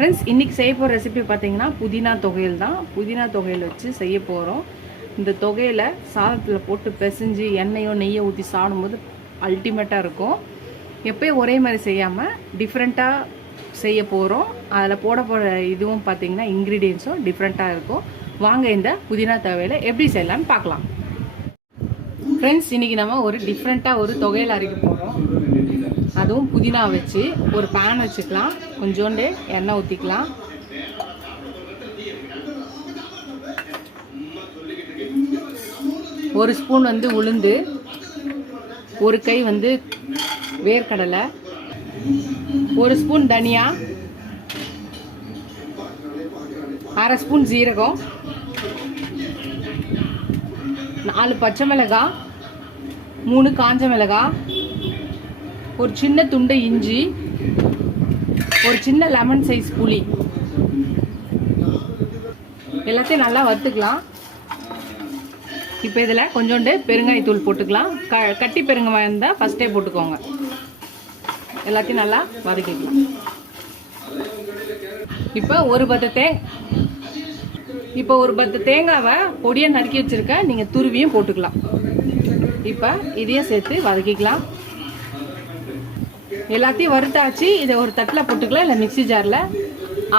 Friends, இன்றைக்கி செய்ய போகிற ரெசிபி பார்த்தீங்கன்னா புதினா தொகையல் தான். புதினா தொகையல் வச்சு செய்ய போகிறோம். இந்த தொகையில் சாதத்தில் போட்டு பிசைஞ்சு எண்ணெயோ நெய்யோ ஊற்றி சாப்பிடும்போது அல்டிமேட்டாக இருக்கும். எப்போயும் ஒரே மாதிரி செய்யாமல் டிஃப்ரெண்ட்டாக செய்ய போகிறோம். அதில் போட போகிற இதுவும் பார்த்தீங்கன்னா இன்க்ரீடியன்ஸும் டிஃப்ரெண்ட்டாக இருக்கும். வாங்க இந்த புதினா தொகையில் எப்படி செய்யலான்னு பார்க்கலாம். ஃப்ரெண்ட்ஸ், இன்றைக்கி நம்ம ஒரு டிஃப்ரெண்ட்டாக ஒரு தொகையில் அரைக்க போகிறோம். அதுவும் புதினா வச்சு ஒரு பேன் வச்சுக்கலாம். கொஞ்சோண்டு எண்ணெய் ஊற்றிக்கலாம். ஒரு ஸ்பூன் உளுந்து, ஒரு கை வேர்க்கடலை, ஒரு ஸ்பூன் தனியா, அரை ஸ்பூன் ஜீரகம், 4 பச்சை மிளகாய், 3 காஞ்ச மிளகாய், ஒரு சின்ன துண்டு இஞ்சி, ஒரு சின்ன லெமன் சைஸ் புளி, எல்லாத்தையும் நல்லா வறுத்துக்கலாம். இப்போ இதில் கொஞ்சோண்டு பெருங்காயத்தூள் போட்டுக்கலாம். கட்டி பெருங்காயம் இருந்தால் ஃபஸ்ட்டே போட்டுக்கோங்க. எல்லாத்தையும் நல்லா வதக்கிக்கலாம். இப்போ ஒரு பத்து தேங்காவை பொடியாக நறுக்கி வச்சுருக்க நீங்கள் துருவியும் போட்டுக்கலாம். இப்போ இதையும் சேர்த்து வதக்கிக்கலாம். எல்லாத்தையும் வறுத்தாச்சு. இதை ஒரு தட்டில் போட்டுக்கலாம், இல்லை மிக்சி ஜாரில்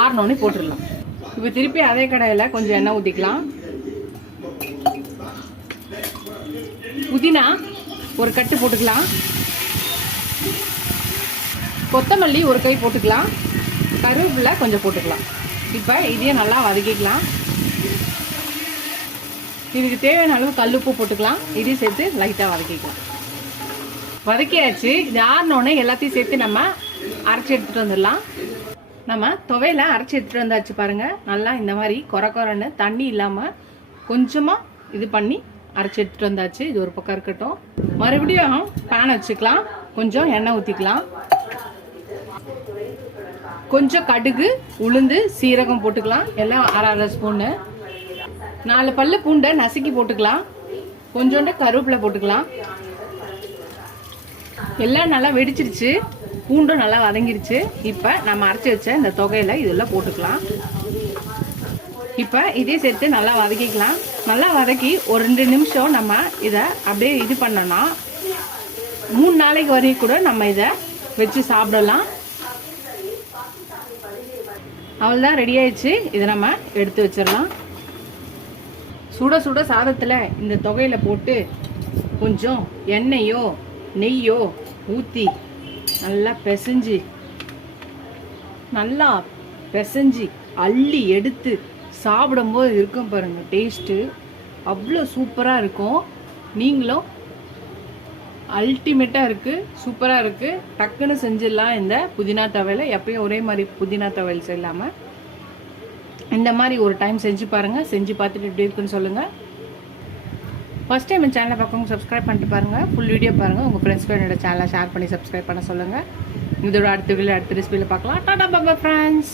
ஆறினோன்னு போட்டுடலாம். இப்போ திருப்பி அதே கடாயில் கொஞ்சம் எண்ணெய் ஊற்றிக்கலாம். புதினா ஒரு கட்டு போட்டுக்கலாம். கொத்தமல்லி ஒரு கை போட்டுக்கலாம். கருவேப்பிலை கொஞ்சம் போட்டுக்கலாம். இப்போ இதையும் நல்லா வதக்கிக்கலாம். இதுக்கு தேவையான அளவு கல்லுப்பு போட்டுக்கலாம். இதையும் சேர்த்து லைட்டாக வதக்கிக்கலாம். வதக்கியாச்சு. இது ஆறினோடனே எல்லாத்தையும் சேர்த்து நம்ம அரைச்சி எடுத்துகிட்டு வந்துடலாம். நம்ம துவையில அரைச்சி எடுத்துகிட்டு வந்தாச்சு பாருங்கள். நல்லா இந்த மாதிரி கொரன்னு தண்ணி இல்லாமல் கொஞ்சமாக இது பண்ணி அரைச்சி எடுத்துகிட்டு வந்தாச்சு. இது ஒரு பக்கம் இருக்கட்டும். மறுபடியும் பேன் வச்சுக்கலாம். கொஞ்சம் எண்ணெய் ஊற்றிக்கலாம். கொஞ்சம் கடுகு, உளுந்து, சீரகம் போட்டுக்கலாம். எல்லாம் அரை ஸ்பூனு. 4 பல்லு பூண்டை நசுக்கி போட்டுக்கலாம். கொஞ்சோண்டு கருவேப்பிலை போட்டுக்கலாம். எல்லாம் நல்லா வெடிச்சிருச்சு. பூண்டும் நல்லா வதங்கிருச்சு. இப்போ நம்ம அரைச்சி வச்ச இந்த தொகையில் இதெல்லாம் போட்டுக்கலாம். இப்போ இதே சேர்த்து நல்லா வதக்கிக்கலாம். நல்லா வதக்கி ஒரு 2 நிமிஷம் நம்ம இதை அப்படியே இது பண்ணோன்னா 3 நாளைக்கு வரைக்கும் கூட நம்ம இதை வச்சு சாப்பிடலாம். அவ்வளோதான், ரெடி ஆயிடுச்சு. இதை நம்ம எடுத்து வச்சிடலாம். சுட சுட சாதத்தில் இந்த தொகையில் போட்டு கொஞ்சம் எண்ணெயோ நெய்யோ ஊற்றி நல்லா பிசைஞ்சு அள்ளி எடுத்து சாப்பிடும்போது இருக்கும் பாருங்கள், டேஸ்ட்டு அவ்வளோ சூப்பராக இருக்கும். நீங்களும் அல்டிமேட்டாக இருக்குது, சூப்பராக இருக்குது. டக்குன்னு செஞ்சிடலாம் இந்த புதினா துவையலை. எப்பயும் ஒரே மாதிரி புதினா துவையல் செய்யலாமல் இந்த மாதிரி ஒரு டைம் செஞ்சு பாருங்கள். செஞ்சு பார்த்துட்டு எப்படி இருக்குன்னு சொல்லுங்கள். ஃபஸ்ட் டைம் என் சேனலை பார்க்கவங்க சப்ஸ்கிரைப் பண்ணிட்டு பாருங்கள். ஃபுல் வீடியோ பாருங்கள். உங்கள் ஃப்ரெண்ட்ஸ்க்கு என்னோட சேனலை ஷேர் பண்ணி சப்ஸ்கிரைப் பண்ண சொல்லுங்கள். இதோட அடுத்த ரெசிபியில் பார்க்கலாம். Tata bye friends.